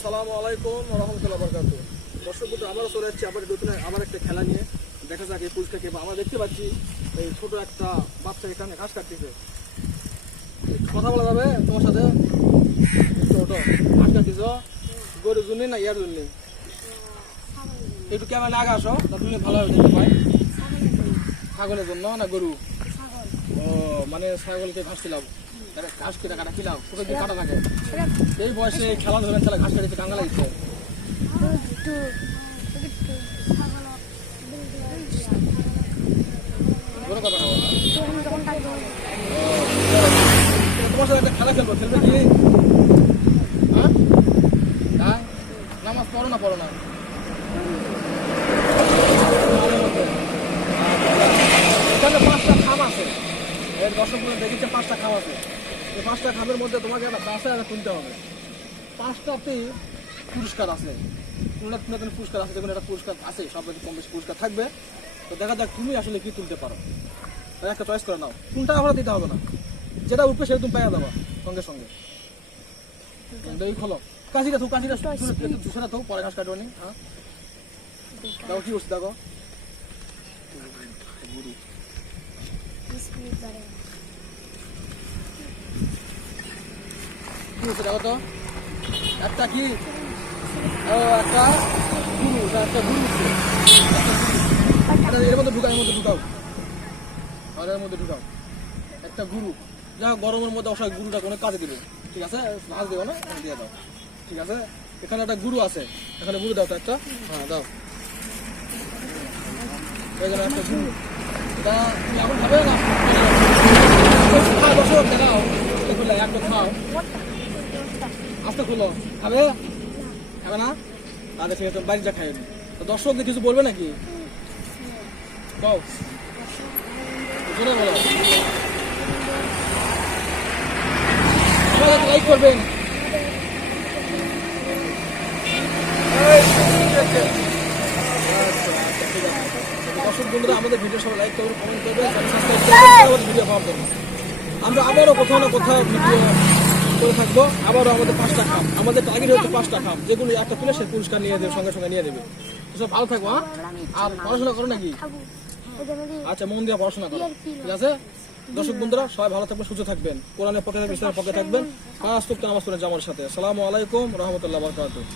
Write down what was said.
আসসালামু আলাইকুম ওয়া রাহমাতুল্লাহি ওয়া বারাকাতুহু। দর্শক বন্ধু, আমরা চলে যাচ্ছি আবার একটা খেলা নিয়ে। দেখা যাক এই পুরস্কার কে। আমরা দেখতে পাচ্ছি এই ছোট একটা বাচ্চা এখানে ঘাস কাটতেছে। কথা বলা যাবে তোমার সাথে? ছোট ঘাস কাটতেছ গরুর জন্য না ইয়ার জন্য? একটু ক্যামেরা আগে আসো, তুমি ভালোভাবে দেখতে পাই। ছাগলের জন্য না গরু? ও মানে ছাগলকে ঘাস খিলাম, ঘাস কেটে কাটা খিলাম, কোথায় দিয়ে কাটা থাকে? এই বয়সে খেলাধুলা খেলা ঘাস কেটেছে টাঙ্গা লাগছে। তোমার সাথে একটা খেলা খেলবো, খেলবে কি? হ্যাঁ, নামাজ পড়ো না পড়ো না? এখানে 5টা খাম আছে। এর দর্শক দেখেছে 5টা খাম আছে। এই 5টা খামের মধ্যে তোমাকে একটা বাসা তুলতে হবে। 5টাতেই পুরস্কার আছে, কোনো পুরস্কার আছে, যেমন একটা পুরস্কার আছে, সব কম বেশি পুরস্কার থাকবে। তো দেখা যাক তুমি আসলে কি তুলতে পারো। একটা চয়েস করে নাও, কোনটা আমরা দিতে হবে না, যেটা উঠবে সেটা তুমি পাইয়া দেবা সঙ্গে সঙ্গে। খোলো কাজিটা থো, কাজিটা সেটা থো, পরে ঘাস কাটবো নি। হ্যাঁ দেখো কি করছি, দেখো কি হচ্ছে দেখো তো। একটা কি একটা গুরু, একটা গুরু উঠছে। এর মধ্যে ঢুকাও, এর মধ্যে ঢুকাও, আর এর মধ্যে ঢুকাও একটা গুরু। যা গরমের মধ্যে অবশ্যই গুরুটা কোনো কাজে দিবে, ঠিক আছে? ভাজ দেবো না, দিয়ে দাও, ঠিক আছে? এখানে একটা গুরু আছে, এখানে গুরু দাও তো একটা। হ্যাঁ দাও, এখানে একটা গুরু। এটা এখন খাবে না, বসো দেখাও, খুলে একটা খাও, আস্তে খুলো। খাবে? খাবে না? তাহলে সে তো বাড়িটা খাই। তো দর্শকদের কিছু বলবে নাকি? কও, বলো। লাইক করবেন। দর্শক বন্ধুরা, আমাদের ভিডিও সবাই লাইক করবেন, কমেন্ট করবেন, সাবস্ক্রাইব করবেন, ভিডিও পাওয়ার জন্য। আমরা আবারও কোথাও না কোথাও ভিডিও করে থাকবো। আবারও আমাদের 5টা খাম, আমাদের টার্গেট হচ্ছে 5টা খাম, যেগুলো একটা তুলে সে পুরস্কার নিয়ে দেবে, সঙ্গে সঙ্গে নিয়ে দেবে। সব ভালো থাকবো। হ্যাঁ, আর পড়াশোনা করো নাকি? আচ্ছা, মন দিয়ে পড়াশোনা করো, ঠিক আছে? দর্শক বন্ধুরা, সবাই ভালো থাকবেন, সুস্থ থাকবেন, কোরআনের পথে থাকবেন, ইসলামের পথে থাকবেন, 5 ওয়াক্ত নামাজ পড়েন জামাতের সাথে। আসসালামু আলাইকুম ওয়া রাহমাতুল্লাহি ওয়া বারাকাতুহু।